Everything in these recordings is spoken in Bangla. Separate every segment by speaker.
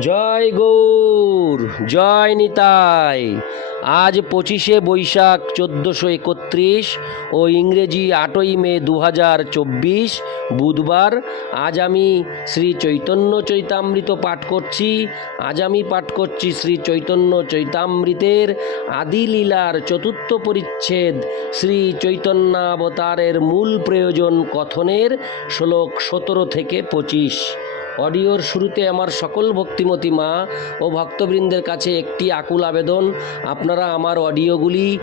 Speaker 1: জয় গৌর, জয় নিতাই। আজ পঁচিশে বৈশাখ চোদ্দোশো একত্রিশ ও ইংরেজি আটই মে দু হাজার চব্বিশ বুধবার। আজ আমি শ্রী চৈতন্য চৈতামৃত পাঠ করছি। আজ আমি পাঠ করছি শ্রী চৈতন্য চৈতামৃতের আদি লীলার চতুর্থ পরিচ্ছেদ শ্রী চৈতন্যাবতারের মূল প্রয়োজন কথনের শ্লোক সতেরো থেকে পঁচিশ। অডিওর শুরুতে আমার সকল ভক্তিমতী মা ও ভক্তবৃন্দের কাছে একটি আকুল আবেদন। আপনারা আমার অডিওগুলি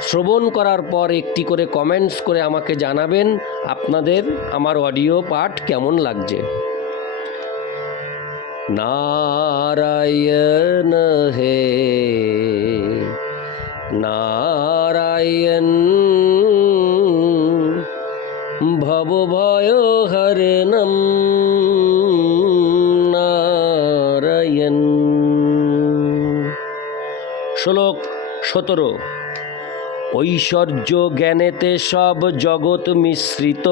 Speaker 1: শ্রবণ করার পর একটি করে কমেন্টস করে আমাকে জানাবেন আপনাদের আমার অডিও পাঠ কেমন লাগছে। নারায়ণ হে, নারায়ণ ভবভয়হরণম নারায়ণ শ্লোক সতেরো। ঐশ্বর্য জ্ঞানেতে সব জগৎ মিশ্রিত।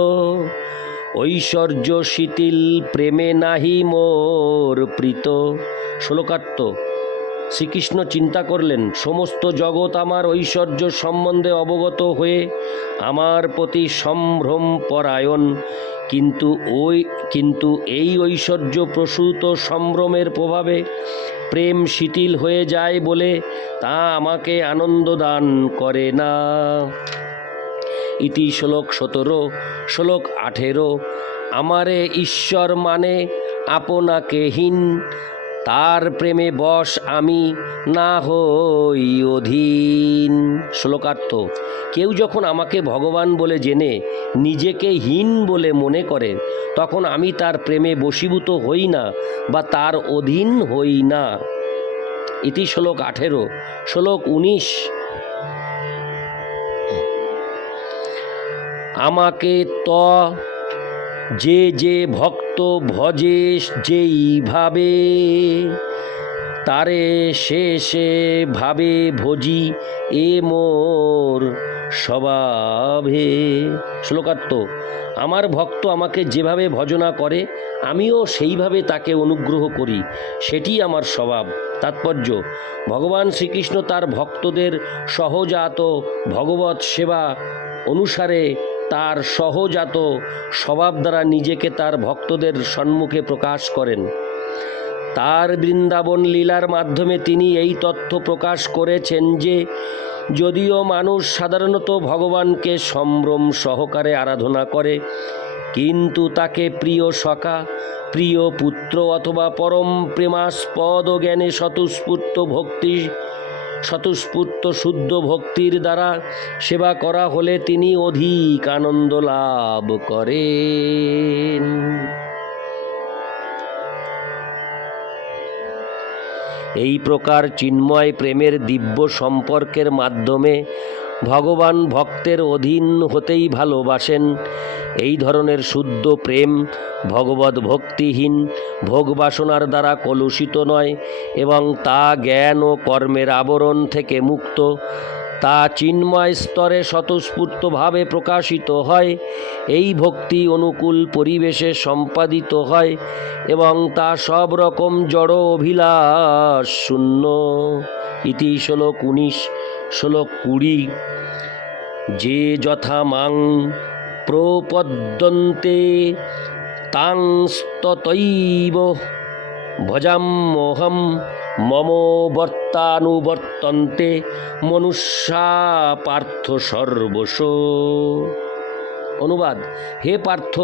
Speaker 1: ঐশ্বর্য শিথিল প্রেমে নাহি মোর প্রীত। শ্লোকার্থ শ্রীকৃষ্ণ চিন্তা করলেন, সমস্ত জগৎ আমার ঐশ্বর্য সম্বন্ধে অবগত হয়ে আমার প্রতি সম্ভ্রম পরায়ণ, কিন্তু ওই, কিন্তু এই ঐশ্বর্য প্রসূত সম্ভ্রমের প্রভাবে প্রেম শিথিল হয়ে যায় বলে তা আমাকে আনন্দ দান করে না। ইতি শ্লোক সতেরো, শ্লোক আঠেরো, আমারে ঈশ্বর মানে আপনাকে হীন তার প্রেমে বশ আমি, না হই অধীন। শ্লোকার্থ, কেউ যখন আমাকে ভগবান বলে জেনে, নিজেকে হীন বলে মনে করে, তখন আমি তার প্রেমে বশীভূত হই না বা তার অধীন হই না। ইতি শ্লোক আঠেরো, শ্লোক উনিশ। আমাকে ত যে যে ভক্ত ভজে যেইভাবে তারে সে ভাবে ভজি এ মোর স্বভাবে। শ্লোকার্থ আমার ভক্ত আমাকে যেভাবে ভজনা করে, আমিও সেইভাবে তাকে অনুগ্রহ করি। সেটি আমার স্বভাব। তাৎপর্য, ভগবান শ্রীকৃষ্ণ তার ভক্তদের সহজাত ভগবত সেবা অনুসারে তার সহজাত স্বভাব দ্বারা নিজেকে তার ভক্তদের সম্মুখে প্রকাশ করেন। তার বৃন্দাবন লীলার মাধ্যমে তিনি এই তথ্য প্রকাশ করেছেন যে, যদিও মানুষ সাধারণত ভগবানকে সম্ভ্রম সহকারে আরাধনা করে, কিন্তু তাকে প্রিয় সখা, প্রিয় পুত্র অথবা পরম প্রেমাস্পদ জ্ঞানে স্বতঃস্ফূর্ত ভক্তি স্বতঃস্ফূর্ত শুদ্ধ ভক্তির দ্বারা সেবা করা হলে তিনি অধিক আনন্দ লাভ করেন। এই প্রকার চিন্ময় প্রেমের দিব্য সম্পর্কের মাধ্যমে ভগবান ভক্তের অধীন হতেই ভালোবাসেন। এই ধরনের শুদ্ধ প্রেম ভগবত ভক্তিহীন, ভোগ বাসনার দ্বারা কলুষিত নয় এবং তা জ্ঞান ও কর্মের আবরণ থেকে মুক্ত। তা চিন্ময় স্তরে স্বতঃস্ফূর্তভাবে প্রকাশিত হয়। এই ভক্তি অনুকূল পরিবেশে সম্পাদিত হয় এবং তা সব রকম জড় অভিলাষ শূন্য। ইতি শ্লোক উনিশ। শ্লোক কুড়ি যে যথা মাং প্রপদ্যন্তে তাংস্ততৈব ভজাম্যহম মম বর্তানুবর্তন্তে মনুষ্যা পার্থ সর্বস্ব। অনুবাদ, হে পার্থ,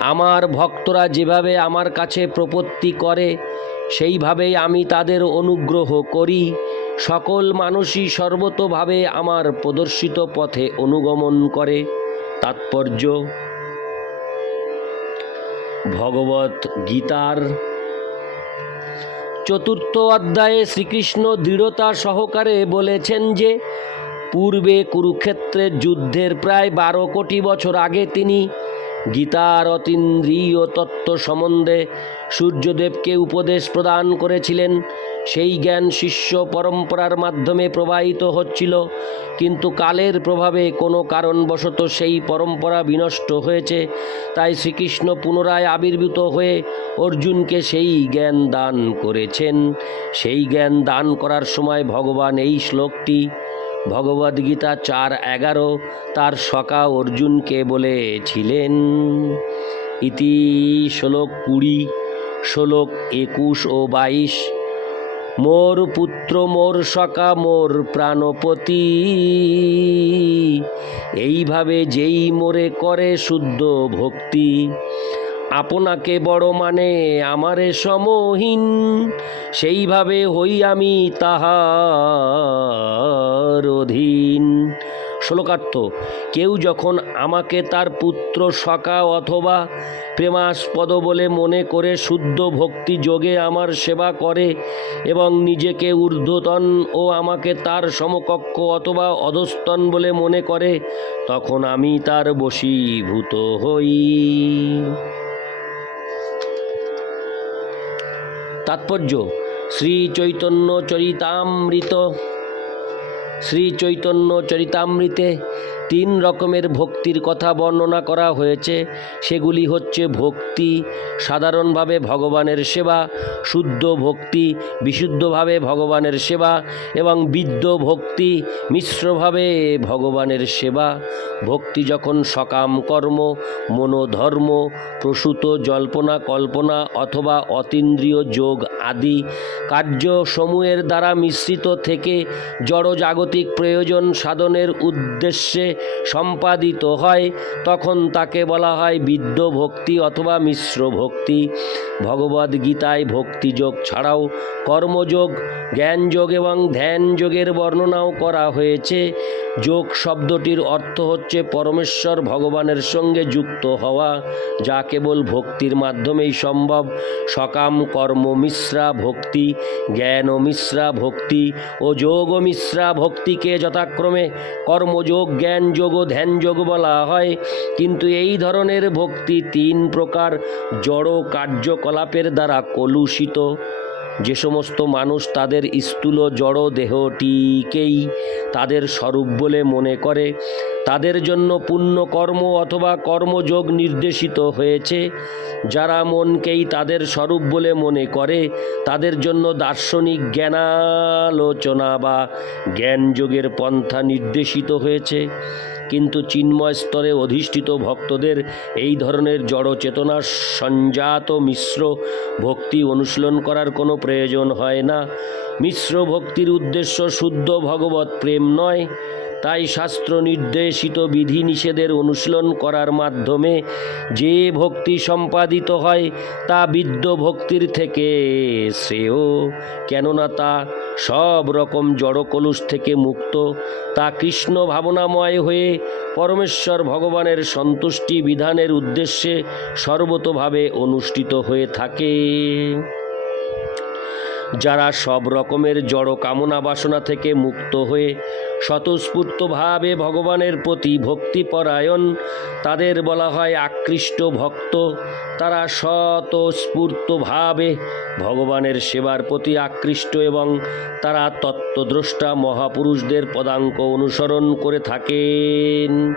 Speaker 1: আমার ভক্তরা যেভাবে আমার কাছে প্রপত্তি করে, সেইভাবেই আমি তাদের অনুগ্রহ করি। সকল মানুষই সর্বতোভাবে আমার প্রদর্শিত পথে অনুগমন করে। তাৎপর্য, ভগবত গীতার চতুর্থ অধ্যায়ে শ্রীকৃষ্ণ দৃঢ়তা সহকারে বলেছেন যে, পূর্বে কুরুক্ষেত্রের যুদ্ধের প্রায় বারো কোটি বছর আগে তিনি গীতার অতীন্দ্রিয় তত্ত্ব সম্বন্ধে সূর্যদেবকে উপদেশ প্রদান করেছিলেন। সেই জ্ঞান শিষ্য পরম্পরার মাধ্যমে প্রবাহিত হচ্ছিল, কিন্তু কালের প্রভাবে কোনো কারণবশত সেই পরম্পরা বিনষ্ট হয়েছে। তাই শ্রীকৃষ্ণ পুনরায় আবির্ভূত হয়ে অর্জুনকে সেই জ্ঞান দান করেছেন। সেই জ্ঞান দান করার সময় ভগবান এই শ্লোকটি ভগবদ্গীতা চার এগারো, তার সকা অর্জুনকে বলেছিলেন। ইতি শ্লোক কুড়ি। শ্লোক একুশ ও বাইশ। মোর পুত্র, মোর সকা মোর প্রাণপতি। এইভাবে যেই মোরে করে শুদ্ধ ভক্তি, আপনাকে বড় মানে আমারে সমহীন। সেইভাবে হই আমি তাহার অধীন। শ্লোকার্থ, কেউ যখন আমাকে তার পুত্র সখা অথবা প্রেমাস্পদ বলে মনে করে শুদ্ধ ভক্তি যোগে আমার সেবা করে এবং নিজেকে ঊর্ধ্বতন ও আমাকে তার সমকক্ষ অথবা অধস্তন বলে মনে করে, তখন আমি তার বশীভূত হই। তাৎপর্য শ্রী চৈতন্য চরিতামৃত শ্রী চৈতন্য চরিতামৃতে তিন রকমের ভক্তির কথা বর্ণনা করা হয়েছে। সেগুলি হচ্ছে ভক্তি, সাধারণভাবে ভগবানের সেবা, শুদ্ধ ভক্তি, বিশুদ্ধভাবে ভগবানের সেবা এবং বিদ্য ভক্তি, মিশ্রভাবে ভগবানের সেবা। ভক্তি যখন সকাম কর্ম, মনোধর্ম, প্রসূত জল্পনা, কল্পনা অথবা অতীন্দ্রিয় যোগ আদি কার্যসমূহের দ্বারা মিশ্রিত থেকে জড়জাগতিক প্রয়োজন সাধনের উদ্দেশ্যে সম্পাদিত হয়, তখন তাকে বলা হয় বিদ্য ভক্তি অথবা মিশ্র ভক্তি। ভগবদ্গীতায় ভক্তিযোগ ছাড়াও কর্মযোগ, জ্ঞানযোগ এবং ধ্যান যোগের বর্ণনাও করা হয়েছে। যোগ শব্দটির অর্থ হচ্ছে পরমেশ্বর ভগবানের সঙ্গে যুক্ত হওয়া, যা কেবল ভক্তির মাধ্যমেই সম্ভব। সকাম, কর্ম, মিশ্রা, ভক্তি, জ্ঞান ও মিশ্রা, ভক্তি ও যোগ ও মিশ্রা, ভক্তিকে যথাক্রমে কর্মযোগ জ্ঞান যোগ ধ্যান যোগ বলা হয়। কিন্তু এই ধরনের ভক্তি তিন প্রকার জড় কার্যকলাপের দ্বারা কলুষিত। যে সমস্ত মানুষ তাদের স্থূল জড় দেহটিকেই তাদের স্বরূপ বলে মনে করে, তাদের জন্য পুণ্য কর্ম অথবা কর্মযোগ নির্দেশিত হয়েছে, যারা মনকেই তাদের স্বরূপ বলে মনে করে, তাদের জন্য দার্শনিক জ্ঞানালোচনা বা জ্ঞানযোগের পন্থা নির্দেশিত হয়েছে। কিন্তু চিন্ময় স্তরে অধিষ্ঠিত ভক্তদের এই ধরনের জড় চেতনা সঞ্জাত মিশ্র ভক্তি অনুশীলন করার কোনো প্রয়োজন হয় না। মিশ্র ভক্তির উদ্দেশ্য শুদ্ধ ভগবত প্রেম নয়। তাই শাস্ত্র নির্দেশিত বিধি নিষেধের অনুশীলন করার মাধ্যমে যে ভক্তি সম্পাদিত হয় তা বিদ্য ভক্তির থেকে শ্রেয়। কেননা তা সব রকম জড়কলুষ থেকে মুক্ত। তা কৃষ্ণ ভাবনাময় হয়ে পরমেশ্বর ভগবানের সন্তুষ্টি বিধানের উদ্দেশ্যে সর্বতোভাবে অনুষ্ঠিত হয়ে থাকে। যারা সব রকমের জড় কামনা বাসনা থেকে মুক্ত হয়ে স্বতঃস্ফূর্তভাবে ভগবানের প্রতি ভক্তিপরায়ণ, তাদের বলা হয় আকৃষ্ট ভক্ত, তারা স্বতঃস্ফূর্তভাবে ভগবানের সেবার প্রতি আকৃষ্ট এবং তারা তত্ত্বদ্রষ্টা মহাপুরুষদের পদাঙ্ক অনুসরণ করে থাকেন।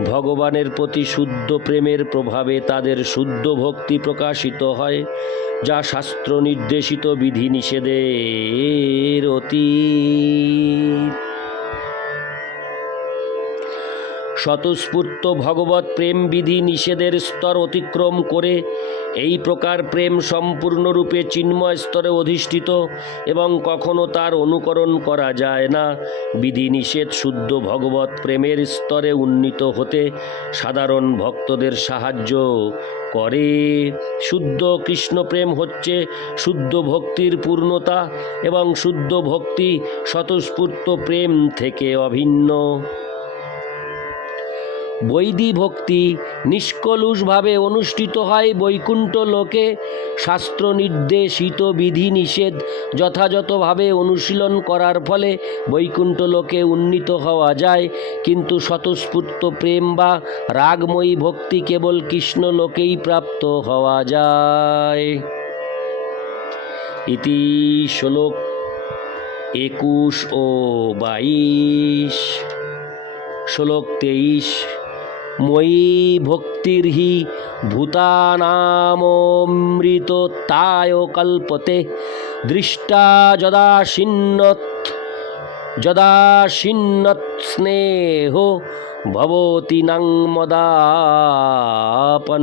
Speaker 1: ভগবানের প্রতি শুদ্ধ প্রেমের প্রভাবে তাদের শুদ্ধ ভক্তি প্রকাশিত হয়, যা শাস্ত্র নির্দেশিত বিধি নিষেধের অতীত। স্বতঃস্ফূর্ত ভগবত প্রেম বিধি নিষেধের স্তর অতিক্রম করে এই প্রকার প্রেম সম্পূর্ণরূপে চিন্ময় স্তরে অধিষ্ঠিত এবং কখনো তার অনুকরণ করা যায় না। বিধি নিষেধ শুদ্ধ ভগবত প্রেমের স্তরে উন্নীত হতে সাধারণ ভক্তদের সাহায্য করে। শুদ্ধ কৃষ্ণ প্রেম হচ্ছে শুদ্ধ ভক্তির পূর্ণতা এবং শুদ্ধ ভক্তি স্বতঃস্ফূর্ত প্রেম থেকে অভিন্ন। বৈদি ভক্তি নিষ্কলুষভাবে অনুষ্ঠিত হয় বৈকুণ্ঠ লোকে শাস্ত্র নির্দেশিত বিধি নিষেধ যথাযথভাবে অনুশীলন করার ফলে বৈকুণ্ঠ লোকে উন্নীত হওয়া যায়। কিন্তু স্বতঃস্ফূর্ত প্রেম বা রাগময়ী ভক্তি কেবল কৃষ্ণ লোকেই প্রাপ্ত হওয়া যায়। ইতি শ্লোক একুশ ও বাইশ। শ্লোক তেইশ। ময়ী ভক্তির হি ভূতানামৃত তায় কল্পতে দৃষ্টা যদাশিন্নত যদাশিন্নত স্নেহ ভবতি নাং মদাপন।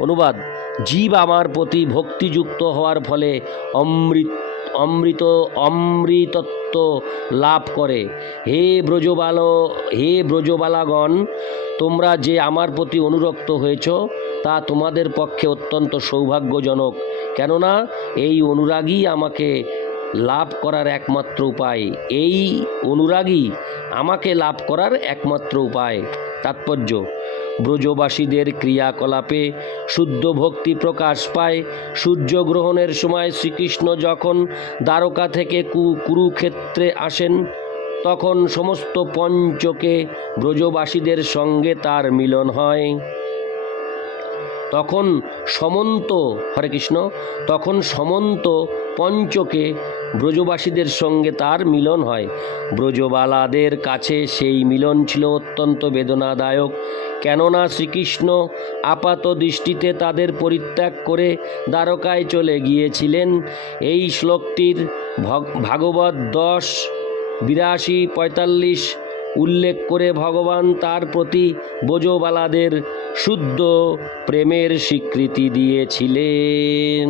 Speaker 1: অনুবাদ, জীব আমার প্রতি ভক্তিযুক্ত হওয়ার ফলে অমৃত অমৃত, অমৃতত্ব লাভ করে। হে ব্রজবাল, হে ব্রজবালাগণ, তোমরা যে আমার প্রতি অনুরক্ত হয়েছ, তা তোমাদের পক্ষে অত্যন্ত সৌভাগ্যজনক। কেননা, এই অনুরাগী আমাকে লাভ করার একমাত্র উপায়। এই অনুরাগী আমাকে লাভ করার একমাত্র উপায়। তাৎপর্য ব্রজবাসীদের ক্রিয়াকলাপে শুদ্ধ ভক্তি প্রকাশ পায়। সূর্যগ্রহণের সময় শ্রীকৃষ্ণ যখন দ্বারকা থেকে কু, কুরুক্ষেত্রে আসেন, তখন সমস্ত পঞ্চকে ব্রজবাসীদের সঙ্গে তার মিলন হয়। তখন সমন্ত, হরে কৃষ্ণ, তখন সমন্ত পঞ্চকে ব্রজবাসীদের সঙ্গে তার মিলন হয়। ব্রজবালাদের কাছে সেই মিলন ছিল অত্যন্ত বেদনাদায়ক। কেননা শ্রীকৃষ্ণ আপাত দৃষ্টিতে তাদের পরিত্যাগ করে দ্বারকায় চলে গিয়েছিলেন। এই শ্লোকটির ভগ- ভাগবত দশ, বিরাশি, পঁয়তাল্লিশ উল্লেখ করে ভগবান তার প্রতি বোজবালাদের শুদ্ধ প্রেমের স্বীকৃতি দিয়েছিলেন।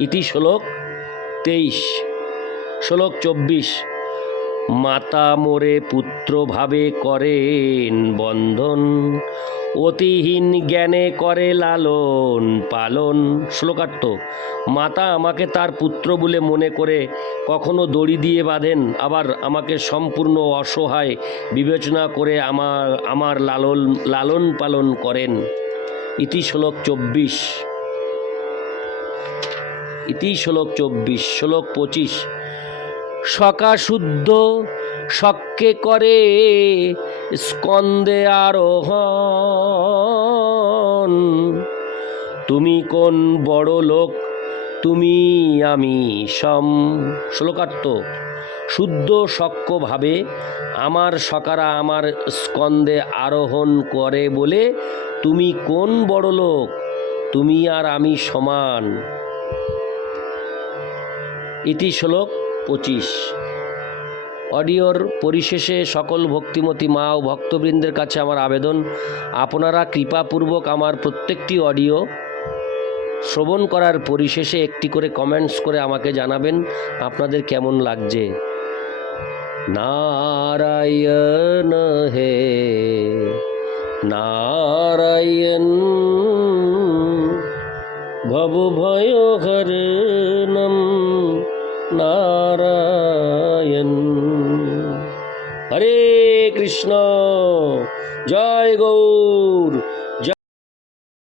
Speaker 1: ইতি শ্লোক তেইশ। শ্লোক চব্বিশ, মাতা মোরে পুত্র ভাবে করেন বন্ধন, অতিহীন জ্ঞানে করে লালন পালন। শ্লোকার্থ, মাতা আমাকে তার পুত্র বলে মনে করে কখনো দড়ি দিয়ে বাঁধেন, আবার আমাকে সম্পূর্ণ অসহায় বিবেচনা করে আমার আমার লালন লালন পালন করেন। ইতি শ্লোক চব্বিশ। ইতি শ্লোক চব্বিশ, শ্লোক পঁচিশ। সকা শুদ্ধ শক্কে করে স্কন্দে আরোহণ। তুমি কোন বড় লোক, তুমি আমি সম। শ্লোকার্থ, শুদ্ধ সক্যভাবে আমার সকারা আমার স্কন্দে আরোহণ করে বলে, তুমি কোন বড় লোক, তুমি আর আমি সমান। ইতি শ্লোক পঁচিশ। অডিওর পরিশেষে সকল ভক্তিমতী মা ও ভক্তবৃন্দের কাছে আমার আবেদন, আপনারা কৃপাপূর্বক আমার প্রত্যেকটি অডিও শ্রবণ করার পরিশেষে একটি করে কমেন্টস করে আমাকে জানাবেন, আপনাদের কেমন লাগছে? নারায়ণ হে, নারায়ণ, ভব ভয় হরণম নারায়ণ হরে কৃষ্ণ জয় গৌর